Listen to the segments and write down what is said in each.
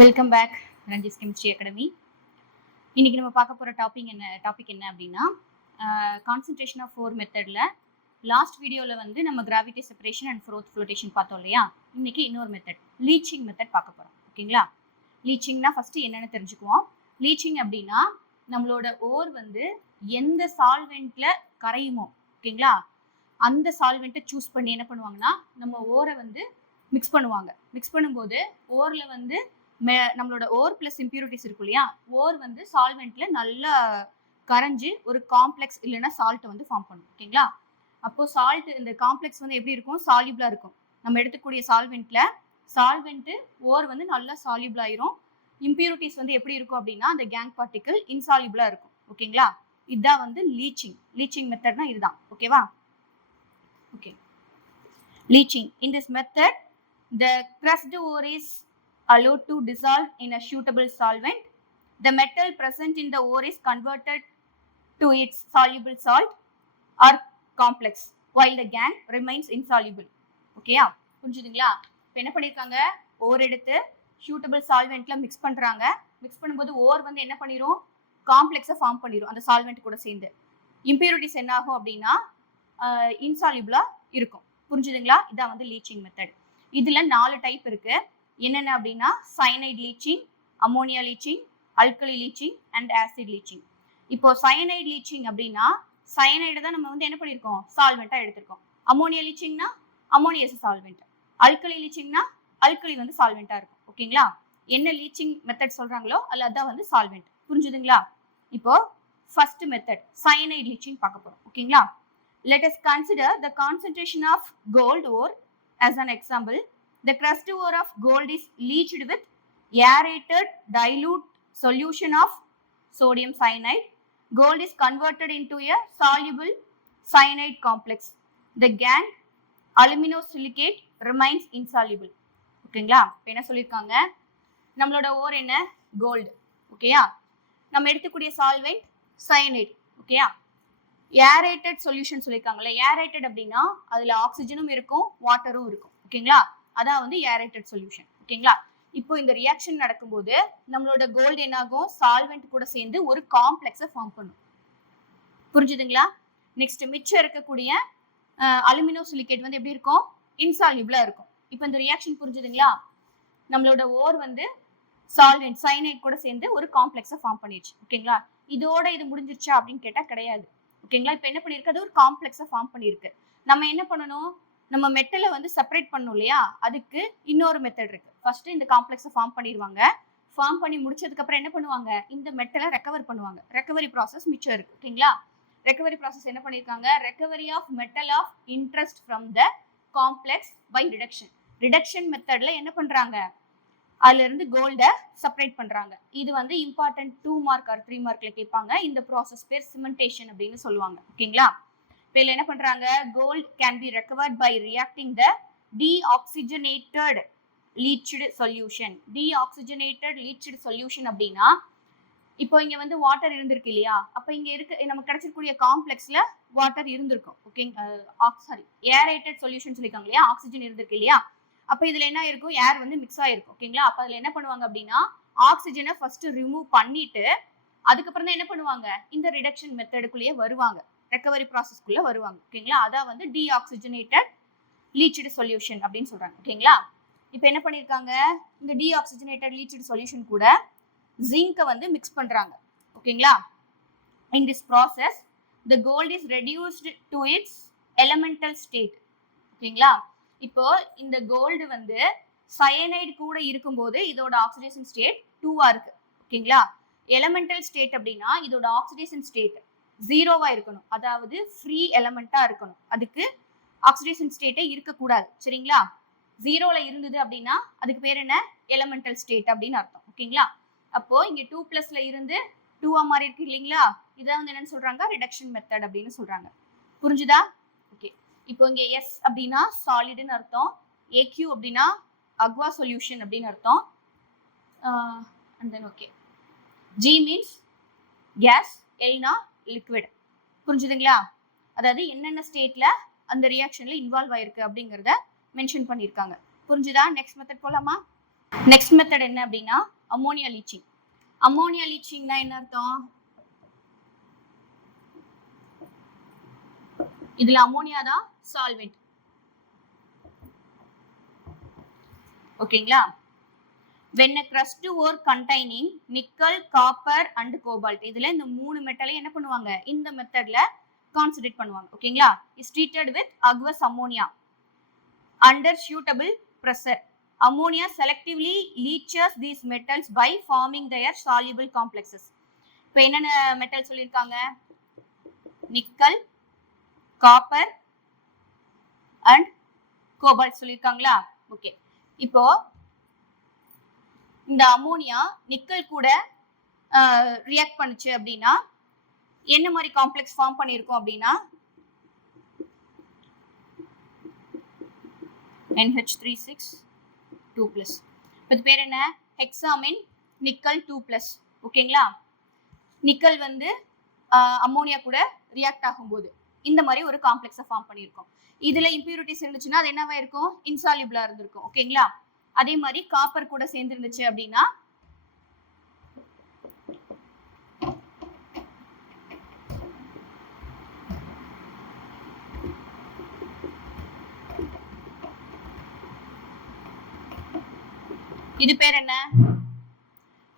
Welcome back ரஞ்சிஸ் chemistry academy. இன்னைக்கு நம்ம பார்க்க போகிற டாபிக் என்ன அப்படின்னா கான்சன்ட்ரேஷன் ஆஃப் ஃபோர் மெத்தடில் லாஸ்ட் வீடியோவில் வந்து நம்ம கிராவிட்டி செப்பரேஷன் அண்ட் ஃப்ளோட்டேஷன் பார்த்தோம் இல்லையா. இன்னைக்கு இன்னொரு மெத்தட் லீச்சிங் மெத்தட் பார்க்க போகிறோம். ஓகேங்களா, லீச்சிங்னா ஃபஸ்ட்டு என்னென்னு தெரிஞ்சுக்குவோம். லீச்சிங் அப்படின்னா நம்மளோட ஓர் வந்து எந்த சால்வெண்ட்டில் கரையுமோ, ஓகேங்களா, அந்த சால்வெண்ட்டை சூஸ் பண்ணி என்ன பண்ணுவாங்கன்னா நம்ம ஓரை வந்து மிக்ஸ் பண்ணுவாங்க. மிக்ஸ் பண்ணும்போது ஓரில் வந்து நம்மளோட ஓர் பிளஸ் இம்பியூரிட்டிஸ் இருக்கும் இல்லையா, ஓர் வந்து சால்வெண்ட்ல நல்லா கரைஞ்சி ஒரு காம்ப்ளெக்ஸ் இல்லைன்னா சால்ட் வந்து ஃபார்ம் பண்ணும். ஓகேங்களா, அப்போ சால்ட் இந்த காம்ப்ளெக்ஸ் வந்து எப்படி இருக்கும், சால்யூபிளா இருக்கும். நம்ம எடுத்துக்கூடிய சால்வெண்ட்டு ஓர் வந்து நல்லா சால்யூபிள் ஆயிரும். இம்பியூரிட்டிஸ் வந்து எப்படி இருக்கும் அப்படின்னா அந்த கேங் பார்ட்டிகிள் இன்சால்யூபிளா இருக்கும். ஓகேங்களா, இதுதான் வந்து லீச்சிங் மெத்தட்னா இதுதான். ஓகேவா, okay. Leaching. In this method, the crushed ore is allowed to dissolve in a suitable solvent. The metal present in the ore is converted to its soluble salt or complex, while the gangue remains insoluble. ஓகேயா, புரிஞ்சுதுங்களா? இப்போ என்ன பண்ணியிருக்காங்க, ஓர் எடுத்து suitable சால்வெண்ட்ல mix பண்ணுறாங்க. Mix பண்ணும்போது ஓர் வந்து என்ன பண்ணிடும், காம்ப்ளெக்ஸை ஃபார்ம் பண்ணிடும் அந்த சால்வெண்ட் கூட சேர்ந்து. இம்பியூரிட்டிஸ் என்ன ஆகும் அப்படின்னா இன்சால்யூபிளா இருக்கும். புரிஞ்சுதுங்களா? இதான் வந்து லீச்சிங் மெத்தட். இதுல 4 டைப் இருக்கு. என்னென்ன அப்படின்னா cyanide leaching, ammonia leaching, alkali leaching and acid leaching. இப்போ சயனைட் லீச்சிங் அப்படின்னா சயனைடு தான் நம்ம வந்து என்ன பண்ணியிருக்கோம், சால்வெண்டா எடுத்திருக்கோம். அமோனியா லீச்சிங்னா அமோனியஸ் சால்வெண்ட், அல்கலி லீச்சிங்னா அல்கலி வந்து சால்வெண்டா இருக்கும். ஓகேங்களா, என்ன லீச்சிங் மெத்தட் சொல்றாங்களோ அல்ல அதான் வந்து சால்வெண்ட். புரிஞ்சுதுங்களா? இப்போ ஃபர்ஸ்ட் மெத்தட் சயனைட் லீச்சிங் பார்க்க போறோம். ஓகேங்களா, let us consider the concentration of gold ore as an example. The crushed ore of gold is leached with aerated dilute solution of sodium cyanide. Gold is converted into a soluble cyanide complex. The gangue aluminosilicate remains insoluble. ஓகேங்களா, இப்போ என்ன சொல்லியிருக்காங்க, நம்மளோட ஓர் என்ன, gold. ஓகேயா, நம்ம எடுத்துக்கூடிய solvent cyanide. ஓகேயா, aerated solution சொல்லியிருக்காங்கல்ல. Aerated அப்படின்னா அதுல ஆக்சிஜனும் இருக்கும் வாட்டரும் இருக்கும். ஓகேங்களா, அதான் வந்து ஏரேட்டட் சொல்யூஷன். ஓகேங்களா, இப்போ இந்த ரியாக்ஷன் நடக்கும்போது நம்மளோட கோல்டு என்ன ஆகும், சால்வெண்ட் கூட சேர்ந்து ஒரு காம்ப்ளெக்ஸை ஃபார்ம் பண்ணும். புரிஞ்சுதுங்களா? நெக்ஸ்ட் மிச்சம் இருக்கக்கூடிய அலுமினோசிலிகேட் வந்து எப்படி இருக்கும், இன்சால்யூபிளா இருக்கும். இப்போ இந்த ரியாக்ஷன் புரிஞ்சுதுங்களா? நம்மளோட ஓர் வந்து சால்வெண்ட் சயனைட் கூட சேர்ந்து ஒரு காம்ப்ளெக்ஸை ஃபார்ம் பண்ணிடுச்சு. ஓகேங்களா, இதோட இது முடிஞ்சிருச்சா அப்படின்னு கேட்டா கிடையாது. ஓகேங்களா, இப்போ என்ன பண்ணிருக்கு, அது ஒரு காம்ப்ளெக்ஸை ஃபார்ம் பண்ணிருக்கு. நம்ம என்ன பண்ணணும், நம்ம மெட்டலை வந்து செப்பரேட் பண்ணணும் இல்லையா, அதுக்கு இன்னொரு மெத்தட் இருக்கு. ஃபர்ஸ்ட் இந்த காம்ப்ளெக்ஸை ஃபார்ம் பண்ணிடுவாங்க. ஃபார்ம் பண்ணி முடிச்சதுக்கு அப்புறம் என்ன பண்ணுவாங்க, இந்த மெட்டலை ரெக்கவர் பண்ணுவாங்க. ரெக்கவரி ப்ராசஸ் மிச்சம் இருக்கு. ஓகேங்களா, ரெக்கவரி ப்ராசஸ் என்ன பண்ணியிருக்காங்க, recovery of metal of interest from the complex by reduction. Reduction மெத்தட்ல என்ன பண்றாங்க, அதுல இருந்து கோல்டை செப்பரேட் பண்றாங்க. இது வந்து இம்பார்ட்டன்ட் 2 மார்க் ஆர் 3 மார்க்ல கேட்பாங்க. இந்த ப்ராசஸ் பேர் சிமெண்டேஷன் அப்படின்னு சொல்லுவாங்க. ஓகேங்களா, இப்போ இதுல என்ன பண்றாங்க, gold can be recovered by reacting the deoxygenated leached solution. Deoxygenated leached solution அப்படின்னா இப்போ இங்க வந்து வாட்டர் இருந்திருக்கு இல்லையா, அப்ப இங்க இருக்கு நமக்கு கிடைச்சிருக்கூடிய காம்ப்ளெக்ஸ்ல வாட்டர் இருந்திருக்கும். ஓகே, சாரி ஏரேட்டட் சொல்யூஷன் சொல்லிருக்காங்க இல்லையா, ஆக்சிஜன் இருந்திருக்கு இல்லையா, அப்ப இதுல என்ன இருக்கும், ஏர் வந்து மிக்ஸ் ஆயிருக்கும். ஓகேங்களா, அப்ப அதுல என்ன பண்ணுவாங்க அப்படின்னா ஆக்சிஜனை ஃபர்ஸ்ட் ரிமூவ் பண்ணிட்டு அதுக்கப்புறம் தான் என்ன பண்ணுவாங்க, இந்த ரிடக்ஷன் மெத்தடுக்குள்ளேயே வருவாங்க, ரெக்கவரி ப்ராசஸ்க்குள்ள வருவாங்க. ஓகேங்களா, அதான் வந்து டீஆக்சிஜனேட்டட் லீச்டு சொல்யூஷன் அப்படின்னு சொல்றாங்க. ஓகேங்களா, இப்போ என்ன பண்ணிருக்காங்க, இந்த டீஆக்சிஜனேட்டட் லீச்டு சொல்யூஷன் கூட ஜிங்கை வந்து மிக்ஸ் பண்றாங்க. ஓகேங்களா, in this process the gold is reduced to its elemental state. ஓகேங்களா, இப்போ இந்த கோல்டு வந்து சயனைடு கூட இருக்கும்போது இதோட ஆக்சிடேஷன் ஸ்டேட் 2வா இருக்கு. ஓகேங்களா, எலமெண்டல் ஸ்டேட் அப்படின்னா இதோட ஆக்சிடேஷன் ஸ்டேட் 0வா இருக்கணும், அதாவது ஃப்ரீ எலமெண்டா இருக்கணும். அதுக்கு ஆக்சிடேஷன் ஸ்டேட்டே இருக்கக்கூடாது. சரிங்களா, 0ல இருந்தது அப்படின்னா அதுக்கு பேர் என்ன, எலமெண்டல் ஸ்டேட் அப்படின்னு அர்த்தம். ஓகேங்களா, அப்போ இங்க 2+ல இருந்து 2வா மாறி இருக்கு இல்லைங்களா, இதான் வந்து என்னன்னு சொல்றாங்க, ரிடக்ஷன் மெத்தட் அப்படின்னு சொல்றாங்க. புரிஞ்சுதா? ஓகே, இப்போ இங்க எஸ் அப்படின்னா சாலிட்னு அர்த்தம், ஏக்யூ அப்படின்னா அக்வா சொல்யூஷன் அப்படின்னு அர்த்தம், and then okay g means gas, எல்னா லிக்விட். புரிஞ்சுதுங்களா? அதாவது என்னென்ன ஸ்டேட்ல அந்த ரியாக்ஷன்ல இன்வால்வ் ஆயிருக்கு அப்படிங்கிறத மென்ஷன் பண்ணியிருக்காங்க. புரிஞ்சுதா? நெக்ஸ்ட் மெத்தட் போலாமா? நெக்ஸ்ட் மெத்தட் என்ன அப்படின்னா அமோனியா லீச்சிங். அமோனியா லீச்சிங்னா என்ன அர்த்தம்? இதுல அமோனியா தான் சால்வெண்ட். ஓகேங்களா? when a crushed ore containing nickel, copper and cobalt, இதுல இந்த மூணு மெட்டலை என்ன பண்ணுவாங்க இந்த மெத்தட்ல கான்சென்ட்ரேட் பண்ணுவாங்க. ஓகேங்களா? is treated with aqueous ammonia under suitable pressure. Ammonia selectively leaches these metals by forming their soluble complexes. இப்போ என்னென்ன மெட்டல் சொல்லியிருக்காங்க? நிக்கல், காப்பர் அண்ட் கோபால்ட் சொல்லியிருக்காங்களா? ஓகே, இப்போ இந்த அமோனியா நிக்கல் கூட ரியாக்ட் பண்ணுச்சு அப்படின்னா என்ன மாதிரி காம்ப்ளெக்ஸ் ஃபார்ம் பண்ணியிருக்கோம் அப்படின்னா NH362+. இது பேர் என்ன? ஹெக்ஸாமின் நிக்கல் 2+. ஓகேங்களா? நிக்கல் வந்து அமோனியா கூட ரியாக்ட் ஆகும்போது இந்த மாதிரி ஒரு காம்ப்ளெக்ஸை ஃபார்ம் பண்ணியிருக்கோம். இதுல இம்பியூரிட்டிஸ் இருந்துச்சுன்னா அது என்னவா இருக்கும்? இன்சால்யூபிளா இருந்திருக்கும். ஓகேங்களா? அதே மாதிரி காப்பர் கூட சேர்ந்து இருந்துச்சு அப்படின்னா இது பேர் என்ன?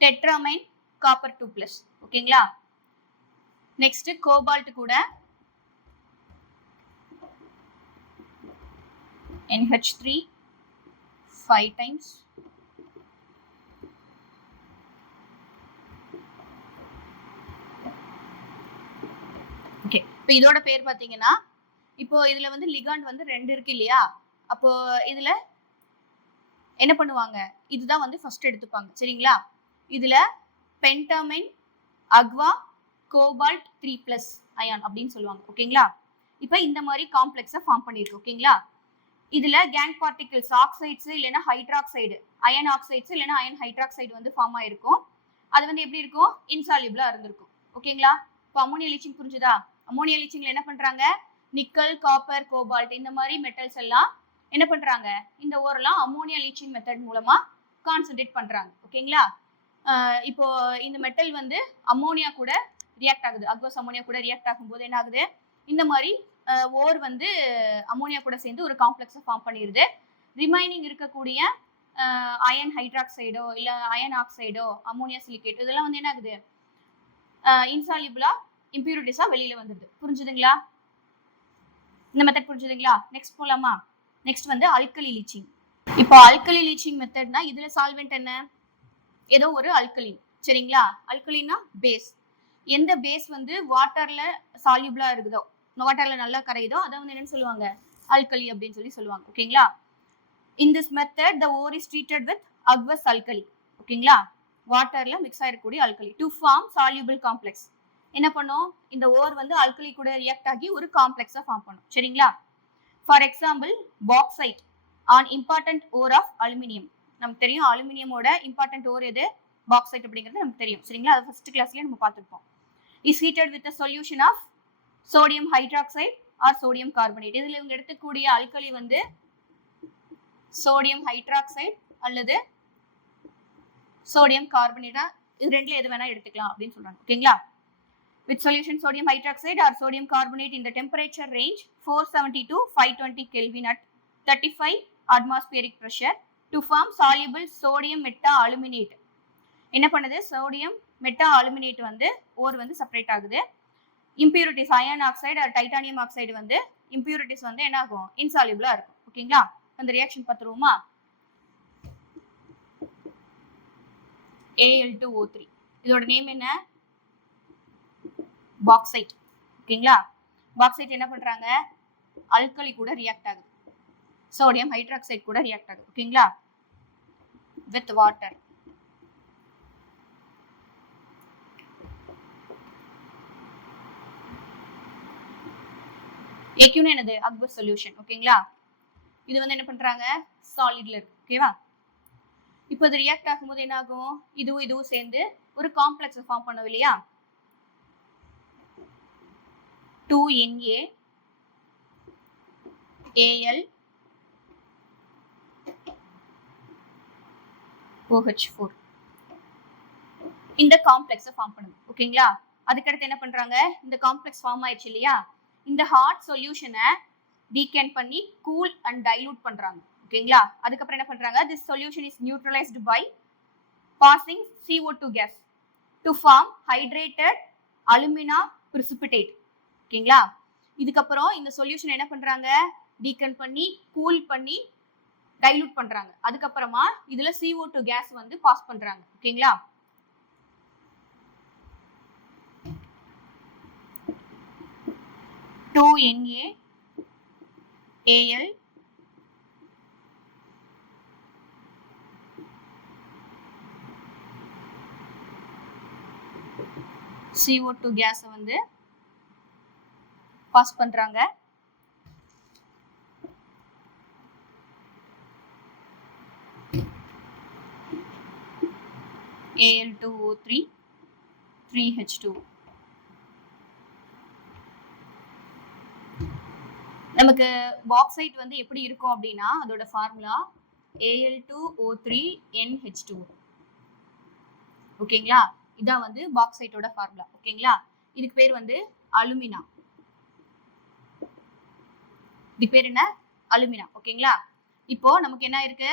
டெட்ராமைன் காப்பர் 2+. ஓகேங்களா? நெக்ஸ்ட் கோபால்ட் கூட NH3 5 times. ஓகே, இப்போ இதோட பேர் பாத்தீங்கன்னா இப்போ இதுல வந்து லிகாண்ட் வந்து 2 இருக்கு இல்லையா? அப்போ இதுல என்ன பண்ணுவாங்க? இதுதான் வந்து ஃபர்ஸ்ட் எடுத்துப்பாங்க. சரிங்களா? இதுல பென்டாமைன் அக்வா கோபால்ட் 3+ அயான் அப்படின்னு சொல்லுவாங்க. ஓகேங்களா? இப்போ இந்த மாதிரி காம்ப்ளெக்ஸை ஃபார்ம் பண்ணிருக்கு. ஓகேங்களா? இதுல கேங் பார்ட்டிகிள்ஸ் ஆக்சைட்ஸ் இல்லைன்னா ஹைட்ராக்சைடு, அயன் ஆக்சைட்ஸ் இல்லைன்னா அயன் ஹைட்ராக்சைடு வந்து ஃபார்ம் ஆயிருக்கும். அது வந்து எப்படி இருக்கும்? இன்சால்யூபிளா இருந்திருக்கும். ஓகேங்களா? இப்போ அமோனியா லீச்சிங் புரிஞ்சுதா? அமோனியா லீச்சிங்ல என்ன பண்றாங்க? நிக்கல், காப்பர், கோபால்ட் இந்த மாதிரி மெட்டல்ஸ் எல்லாம் என்ன பண்றாங்க? இந்த ஓரெல்லாம் அமோனியா லீச்சிங் மெத்தட் மூலமா கான்சென்ட்ரேட் பண்றாங்க. ஓகேங்களா? இப்போ இந்த மெட்டல் வந்து அமோனியா கூட ரியாக்ட் ஆகுது. அக்வஸ் அமோனியா கூட ரியாக்ட் ஆகும்போது என்ன ஆகுது? இந்த மாதிரி ஓர் வந்து அமோனியா கூட சேர்ந்து ஒரு காம்ப்ளெக்ஸை ஃபார்ம் பண்ணிடுது. ரிமைனிங் இருக்கக்கூடிய அயன் ஹைட்ராக்சைடோ இல்ல அயன் ஆக்சைடோ அமோனியா சிலிகேட் இதெல்லாம் வந்து என்ன ஆகுது? இன்சால்யூபிளா இம்பியூரிட்டிஸா வெளியில வந்துடுது. புரிஞ்சுதுங்களா? இந்த மெத்தட் புரிஞ்சுதுங்களா? நெக்ஸ்ட் போலாமா? நெக்ஸ்ட் வந்து அல்கலி லீச்சிங். இப்போ அல்கலி லீச்சிங் மெத்தட்னா இதுல சால்வெண்ட் என்ன? ஏதோ ஒரு அல்கலின். சரிங்களா? அல்கலின்னா பேஸ். எந்த பேஸ் வந்து வாட்டர்ல சால்யூபிளா இருக்குதோ, வாட்டர்ல நல்லா கரையுதோ அதை வந்து என்னன்னு சொல்லுவாங்க? அல்கலி அப்படின்னு சொல்லுவாங்க. ஓகேங்களா? in this method the ore is treated with aqueous alkali. ஓகேங்களா? வாட்டர்ல மிக்ஸ் ஆயிருக்கக்கூடிய alkali to form soluble complex. என்ன பண்ணும்? இந்த ஓர் வந்து அல்கலி கூட ரியாக்ட் ஆகி ஒரு காம்ப்ளெக்ஸை ஃபார்ம் பண்ணும். சரிங்களா? For example bauxite an important ore of aluminium. நமக்கு தெரியும் அலுமினியமோட இம்பார்ட்டன்ட் ஓர் எது? பாக்சைட் அப்படிங்கிறது நமக்கு தெரியும். சரிங்களா? அது ஃபர்ஸ்ட் கிளாஸ்லயே நம்ம பார்த்துருப்போம். is heated with a solution of sodium hydroxide or sodium carbonate. இதுல இவங்க எடுத்துக்கூடிய அல்கலி வந்து சோடியம் ஹைட்ராக்சைடு அல்லது சோடியம் கார்பனேட்டா இது ரெண்டுல எது வேணா எடுத்துக்கலாம் அப்படின்னு சொல்றாங்க. ஓகேங்களா? with solution sodium hydroxide or sodium carbonate in the temperature range 470 to 520 Kelvin at 35 atmospheric pressure to form soluble sodium meta-aluminate. என்ன பண்ணுது? சோடியம் மெட்டா அலுமினேட் வந்து ஓர் வந்து செப்பரேட் ஆகுது. Impurities iron oxide or titanium oxide வந்து impurities வந்து என்ன ஆகும்? இன்சால்யூபிளா இருக்கும். ஓகேங்களா? அந்த ரியாக்ஷன் பார்த்துருவோமா? Al2O3. இதோட நேம் என்ன? பாக்சைட். ஓகேங்களா? பாக்சைட் என்ன பண்றாங்க? அல்கலி கூட ரியாக்ட் ஆகுது. சோடியம் ஹைட்ராக்சைடு கூட ரியாக்ட் ஆகுது. ஓகேங்களா? With water. ஏக்யூனா என்னது? Aqueous solution. ஓகேங்களா? இது வந்து என்ன பண்றாங்க? சாலிட்ல இருக்கு. ஓகேவா? இப்போ இது ரியாக்ட் ஆகும்போது என்ன ஆகும்? இதுவும் சேர்ந்து ஒரு காம்ப்ளெக்ஸ் ஃபார்ம் பண்ணும் இல்லையா? 2Na Al OH4 இந்த காம்ப்ளெக்ஸை ஃபார்ம் பண்ணுது. ஓகேங்களா? அதுக்கடுத்து என்ன பண்றாங்க, இந்த காம்ப்ளெக்ஸ் ஃபார்ம் ஆயிடுச்சு இல்லையா, இந்த ஹாட் சொல்யூஷனை டீகேன் பண்ணி கூல் அண்ட் டைலூட் பண்றாங்க. ஓகேங்களா? அதுக்கப்புறம் என்ன பண்றாங்க, this solution is neutralised by passing CO2 gas to form hydrated alumina precipitate. ஓகேங்களா? இதுக்கப்புறம் இந்த சொல்யூஷன் என்ன பண்றாங்க, டீகன் பண்ணி கூல் பண்ணி டைலூட் பண்றாங்க. அதுக்கப்புறமா இதுல CO2 கேஸ் வந்து பாஸ் பண்றாங்க. ஓகேங்களா? NaAl CO2 கேஸ் வந்து பாஸ் பண்றாங்க. Al2O3 3H2. நமக்கு பாக்சைட் வந்து எப்படி இருக்கும் அப்படின்னா அதோட ஃபார்முலா Al2O3NH2. ஓகேங்களா? இதான் வந்து பாக்சைட்டோட ஃபார்முலா. ஓகேங்களா? இதுக்கு பேர் வந்து அலுமினா. இது பேர் என்ன, அலுமினா. ஓகேங்களா? இப்போ நமக்கு என்ன இருக்கு,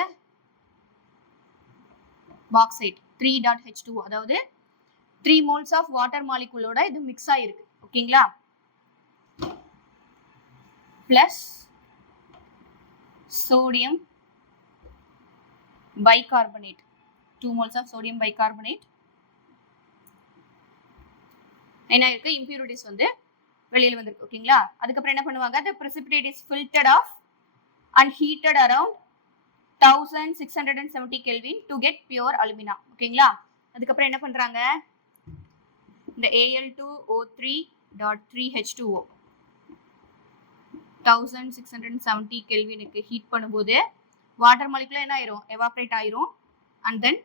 பாக்சைட் 3.H2, அதாவது 3 moles ஆஃப் வாட்டர் மாலிகுலோட இது மிக்ஸ் ஆயிருக்கு. ஓகேங்களா? Plus sodium bicarbonate, 2 moles of sodium bicarbonate. என்ன இருக்கு, இம்பியூரிட்டிஸ் வந்து வெளியில வந்திருக்கு. ஓகேங்களா? அதுக்கப்புறம் என்ன பண்ணுவாங்க, the precipitate is filtered off and heated around 1670 Kelvin to get pure alumina. ஓகேங்களா? அதுக்கப்புறம் என்ன பண்றாங்க, இந்த Al2O3.3H2O 1670 கெல்வினுக்கு ஹீட் பண்ணும்போது வாட்டர் மாலிகுலர் என்ன ஆயிரும், எவாபரேட் ஆயிரும். அண்ட் தென்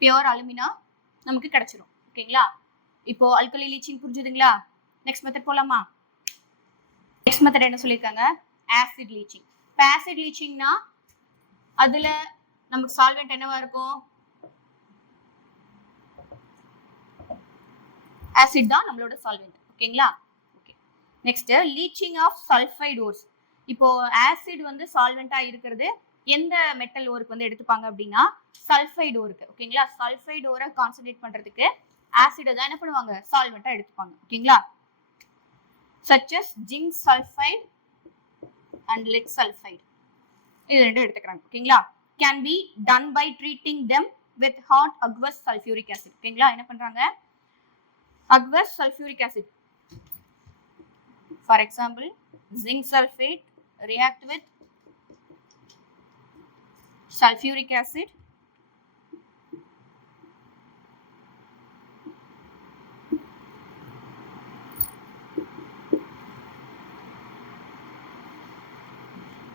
பியூர் அலுமினா நமக்கு கிடைச்சிரும். ஓகேங்களா? இப்போ அல்கலி லீச்சிங் புரிஞ்சுதுங்களா? நெக்ஸ்ட் மெத்தட் போலாமா? நெக்ஸ்ட் மெத்தட் என்ன சொல்லியிருக்காங்க, ஆசிட் லீச்சிங். இப்போ ஆசிட் லீச்சிங்னா அதுல நமக்கு சால்வெண்ட் என்னவா இருக்கும், ஆசிட் தான் நம்மளோட சால்வெண்ட். ஓகேங்களா? Okay. Next leaching of sulphide ores. இப்போ ஆசிட் வந்து சால்வெண்டா இருக்கிறது எந்த மெட்டல் ஓருக்கு வந்து எடுத்துப்பாங்க அப்படின்னா சல்ஃபைட் ஓருக்கு. ஓகேங்களா? சல்ஃபைட் ஓரை கான்சென்ட்ரேட் பண்றதுக்கு ஆசிட் தான் என்ன பண்ணுவாங்க, சால்வெண்டா எடுத்துப்பாங்க. ஓகேங்களா? such as zinc sulfide and lead sulfide, இது ரெண்டும் எடுத்துக்கறாங்க. ஓகேங்களா? can be done by treating them with hot aqueous sulfuric acid. ஓகேங்களா? என்ன பண்றாங்க, aqueous sulfuric acid, for example zinc sulfate react with sulfuric acid,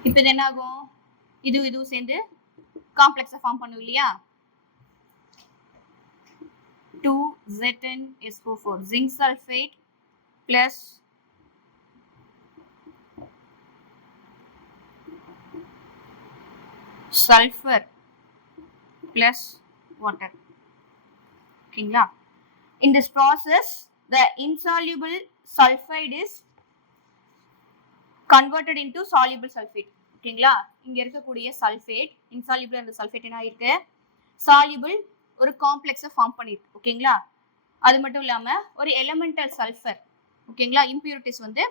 இப்போ இது என்ன ஆகும், இதுவும் சேர்ந்து காம்ப்ளெக்ஸை ஃபார்ம் பண்ணும் இல்லையா, 2ZnSO4 zinc sulfate plus sulfur plus water. ஓகேங்களா? in this process the insoluble sulfide is converted into soluble sulfate. ஓகேங்களா? இங்க இருக்கக்கூடிய சல்ஃபேட் இன்சால்யூபிள், அந்த சல்ஃபேட் என்ன ஆயிருக்கு, சால்யூபிள் ஒரு காம்ப்ளெக்ஸை ஃபார்ம் பண்ணிருக்கு. ஓகேங்களா? அது மட்டும் இல்லாம ஒரு எலிமெண்டல் சல்ஃபர், ஓகேங்களா, இம்பியூரிட்டிஸ் வந்து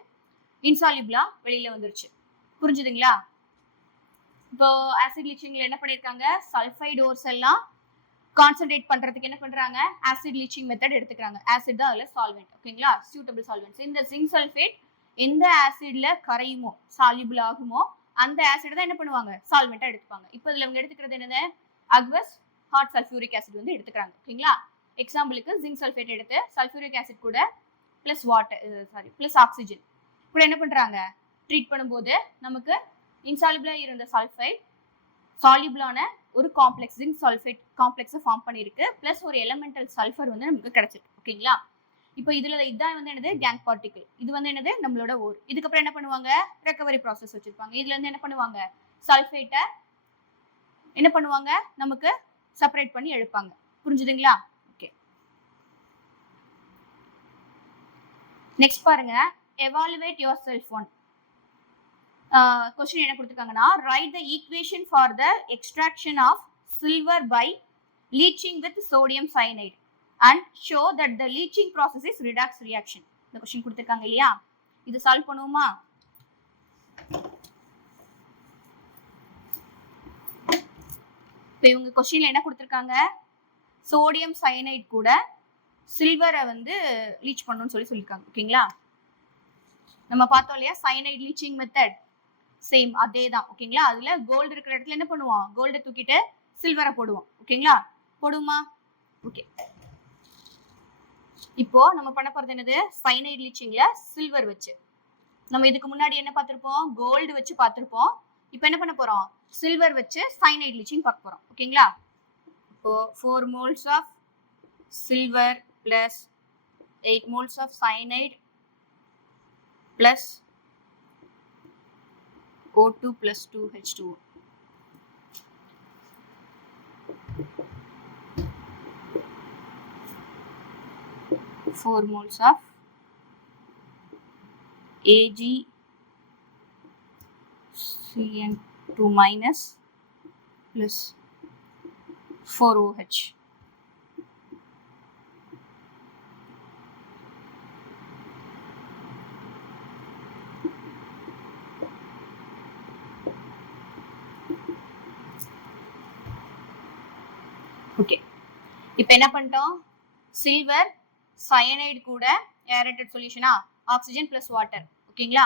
இன்சால்யூபிளா வெளியில வந்துருச்சு. புரிஞ்சுதுங்களா? இப்போ ஆசிட் லீச்சிங்ல என்ன பண்ணிருக்காங்க, சல்ஃபைட் ஓர்ஸ் எல்லாம் கான்சென்ட்ரேட் பண்றதுக்கு என்ன பண்றாங்க, ஆசிட் லீச்சிங் மெத்தட் எடுத்துக்கிறாங்க. ஆசிட் தான் அதுல சால்வெண்ட். ஓகேங்களா? Suitable solvents. இந்த ஜிங்க் சல்ஃபேட் எந்த ஆசிட்ல கரையுமோ சால்யூபிள் ஆகுமோ அந்த ஆசிட் தான் என்ன பண்ணுவாங்க, சால்வெண்டா எடுத்துப்பாங்க. இப்போ இதுல அவங்க எடுத்துக்கிறது என்னது, அக்வஸ் ஹாட் சல்ஃபியூரிக் ஆசிட் வந்து எடுத்துக்கிறாங்க. ஓகேங்களா? எக்ஸாம்பிளுக்கு ஜிங்க் சல்ஃபேட் எடுத்து சல்ஃபியூரிக் ஆசிட் கூட பிளஸ் வாட்டர் பிளஸ் ஆக்சிஜன் கூட என்ன பண்றாங்க, ட்ரீட் பண்ணும்போது நமக்கு இன்சால்யூபிளா இருந்த சல்ஃபைட் சால்யூபிளான ஒரு காம்ப்ளெக்ஸ் ஜிங்க் சல்ஃபேட் காம்ப்ளெக்ஸை ஃபார்ம் பண்ணிருக்கு. பிளஸ் ஒரு எலிமெண்டல் சல்ஃபர் வந்து நமக்கு கிடைச்சிருக்கு. ஓகேங்களா? இப்போ இதுல இதான் வந்து என்னது, கேங் பார்ட்டிகிள். இது வந்து என்னது, நம்மளோட ஓர். இதுக்கப்புறம் என்ன பண்ணுவாங்க, ரெக்கவரி ப்ராசஸ் வச்சிருப்பாங்க. இதுல இருந்து என்ன பண்ணுவாங்க, சல்ஃபேட்டை என்ன பண்ணுவாங்க, நமக்கு செப்பரேட் பண்ணி எடுப்பாங்க. புரிஞ்சுதுங்களா? ஓகே. நெக்ஸ்ட் பாருங்க, evaluate yourself one. கொஸ்டின் என்ன கொடுத்துருக்காங்கன்னா, write the equation for the extraction of silver by leaching with sodium cyanide and show that the leaching process is redox reaction. இந்த கொஸ்டின் கொடுத்துருக்காங்க இல்லையா, இது சால்வ் பண்ணுவோமா? இப்போ இவங்க கொஸ்டின்ல என்ன கொடுத்துருக்காங்க, சோடியம் சயனைட் கூட சில்வரை வந்து லீச் பண்ணணும்னு சொல்லியிருக்காங்க. ஓகேங்களா, நம்ம பார்த்தோம் இல்லையா சயனைட் லீச்சிங் மெத்தட், சேம் அதே தான். ஓகேங்களா, அதுல கோல்டு இருக்கிற இடத்துல என்ன பண்ணுவோம், கோல்டை தூக்கிட்டு சில்வரை போடுவோம். ஓகேங்களா, போடுமா? ஓகே. இப்போ நம்ம பண்ண போறது என்னது, சயனைட் லீச்சிங்ல சில்வர் வச்சு. நம்ம இதுக்கு முன்னாடி என்ன பார்த்திருப்போம், கோல்டு வச்சு பார்த்திருப்போம். இப்போ என்ன பண்ண போறோம், சில்வர் வச்சு சயனைட் லீச்சிங் பார்க்க போறோம். ஓகேங்களா, இப்போ 4 moles of silver plus 8 moles of cyanide plus O2 plus 2H2O. Four moles of AgCN2 minus plus 4OH. Okay, இப்போ என்ன பண்ணிட்டோம், சில்வர் சயனைடு கூட ஏரேட்டட் சொல்யூஷனா ஆக்சிஜன் பிளஸ் வாட்டர். ஓகேங்களா,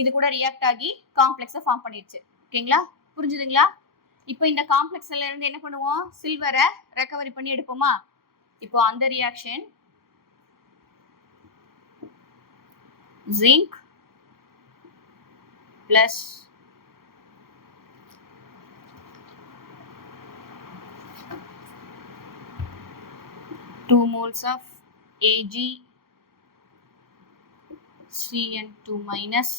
இது கூட ரியாக்ட் ஆகி காம்ப்ளெக்ஸை ஃபார்ம் பண்ணிடுச்சு. ஓகேங்களா, புரிஞ்சுதுங்களா? இப்போ இந்த காம்ப்ளெக்ஸ்ல இருந்து என்ன பண்ணுவோம், சில்வரை ரெக்கவரி பண்ணி எடுப்போமா? இப்போ அந்த reaction zinc plus two moles of AgCN2 minus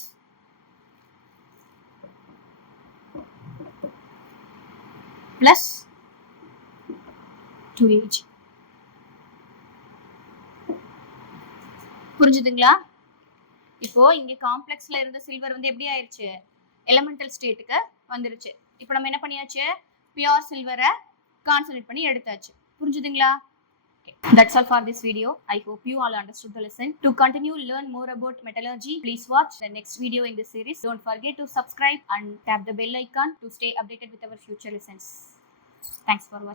plus 2Ag. புரிஞ்சுதுங்களா? இப்போ இங்க காம்ப்ளெக்ஸ்ல இருந்த சில்வர் வந்து எப்படி ஆயிருச்சு, எலிமெண்டல் ஸ்டேட்டுக்கு வந்துருச்சு. இப்போ நம்ம என்ன பண்ணியாச்சு, பியூர் சில்வரை கான்சன்ட்ரேட் பண்ணி எடுத்தாச்சு. புரிஞ்சுதுங்களா? That's all for this video. I hope you all understood the lesson. To continue learn more about metallurgy, please watch the next video in this series. Don't forget to subscribe and tap the bell icon to stay updated with our future lessons. Thanks for watching.